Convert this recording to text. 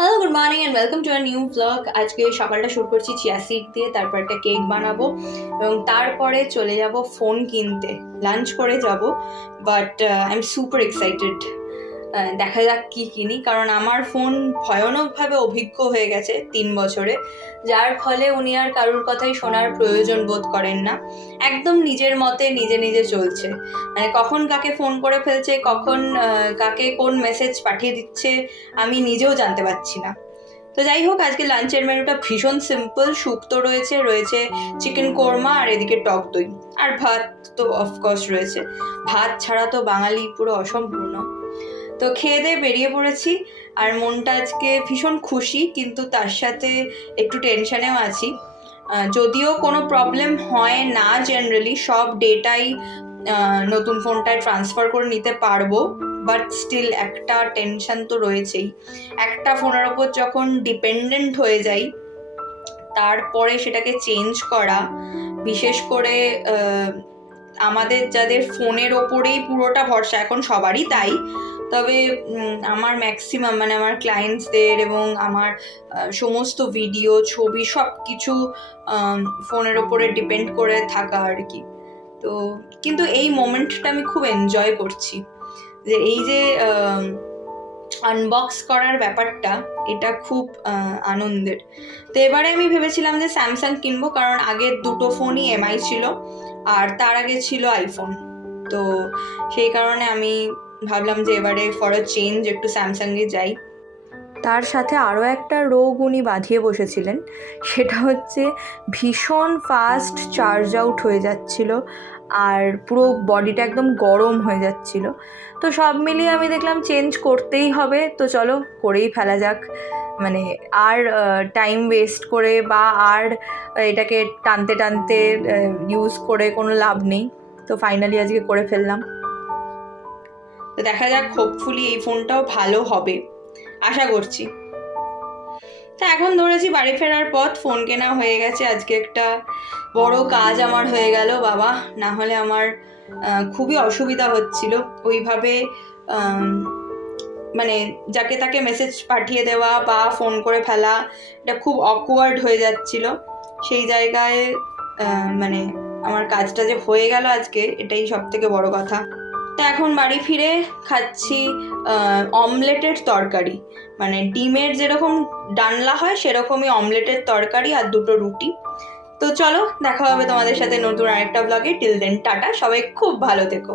Hello, good morning and welcome to a new blog. আজকে সকালটা শুরু করছি চিয়া সিড দিয়ে, তারপর একটা কেক বানাবো এবং তারপরে চলে যাব ফোন কিনতে। লাঞ্চ করে যাব, but I am super excited. দেখা যাক কি কিনি, কারণ আমার ফোন ভয়ানকভাবে অভিজ্ঞ হয়ে গেছে 3 বছরে, যার ফলে উনি আর কারোর কথাই শোনার প্রয়োজন বোধ করেন না। একদম নিজের মতে নিজে নিজে চলছে, মানে কখন কাকে ফোন করে ফেলছে, কখন কাকে কোন মেসেজ পাঠিয়ে দিচ্ছে আমি নিজেও জানতে পারছি না। তো যাই হোক, আজকে লাঞ্চের মেনুটা ভীষণ সিম্পল। শুক্তো রয়েছে চিকেন কোরমা, আর এদিকে টক দই, আর ভাত তো অফকোর্স রয়েছে। ভাত ছাড়া তো বাঙালি পুরো অসম্পূর্ণ। তো খেয়ে দিয়ে বেরিয়ে পড়েছি, আর মনটা আজকে ভীষণ খুশি, কিন্তু তার সাথে একটু টেনশনেও আছি। যদিও কোনো প্রবলেম হয় না, জেনারেলি সব ডেটাই নতুন ফোনটায় ট্রান্সফার করে নিতে পারবো, বাট স্টিল একটা টেনশন তো রয়েছেই। একটা ফোনের ওপর যখন ডিপেন্ডেন্ট হয়ে যাই, তারপরে সেটাকে চেঞ্জ করা, বিশেষ করে আমাদের যাদের ফোনের ওপরেই পুরোটা ভরসা, এখন সবারই তাই, তবে আমার ম্যাক্সিমাম, মানে আমার ক্লায়েন্টসদের এবং আমার সমস্ত ভিডিও, ছবি সব কিছু ফোনের ওপরে ডিপেন্ড করে থাকা আর কি। তো কিন্তু এই মোমেন্টটা আমি খুব এনজয় করছি, যে এই যে আনবক্স করার ব্যাপারটা, এটা খুব আনন্দের। তো এবারে আমি ভেবেছিলাম যে স্যামসাং কিনবো, কারণ আগের দুটো ফোনই এমআই ছিল, আর তার আগে ছিল আইফোন। তো সেই কারণে আমি ভাবলাম যে এবারে ফর আ চেঞ্জ একটু স্যামসাংয়ে যাই। তার সাথে আরও একটা রোগ উনি বাঁধিয়ে বসেছিলেন, সেটা হচ্ছে ভীষণ ফাস্ট চার্জ আউট হয়ে যাচ্ছিল, আর পুরো বডিটা একদম গরম হয়ে যাচ্ছিল। তো সব মিলিয়ে আমি দেখলাম চেঞ্জ করতেই হবে, তো চলো করেই ফেলা যাক। মানে আর টাইম ওয়েস্ট করে বা আর এটাকে টানতে টানতে ইউজ করে কোনো লাভ নেই। তো ফাইনালি আজকে করে ফেললাম। তো দেখা যাক, হোপফুলি এই ফোনটাও ভালো হবে, আশা করছি। তা এখন ধরেছি বাড়ি ফেরার পথ, ফোন কেনা হয়ে গেছে। আজকে একটা বড় কাজ আমার হয়ে গেল বাবা, না হলে আমার খুবই অসুবিধা হচ্ছিল ওইভাবে, মানে যাকে তাকে মেসেজ পাঠিয়ে দেওয়া বা ফোন করে ফেলা, এটা খুব অকওয়ার্ড হয়ে যাচ্ছিল। সেই জায়গায় মানে আমার কাজটা যে হয়ে গেল আজকে, এটাই সব থেকে বড় কথা। তো এখন বাড়ি ফিরে খাচ্ছি অমলেটের তরকারি, মানে ডিমের যেরকম ডানলা হয় সেরকমই অমলেটের তরকারি আর দুটো রুটি। তো চলো, দেখা হবে তোমাদের সাথে নতুন আরেকটা ব্লগে। টিল দেন টাটা, সবাই খুব ভালো থেকো।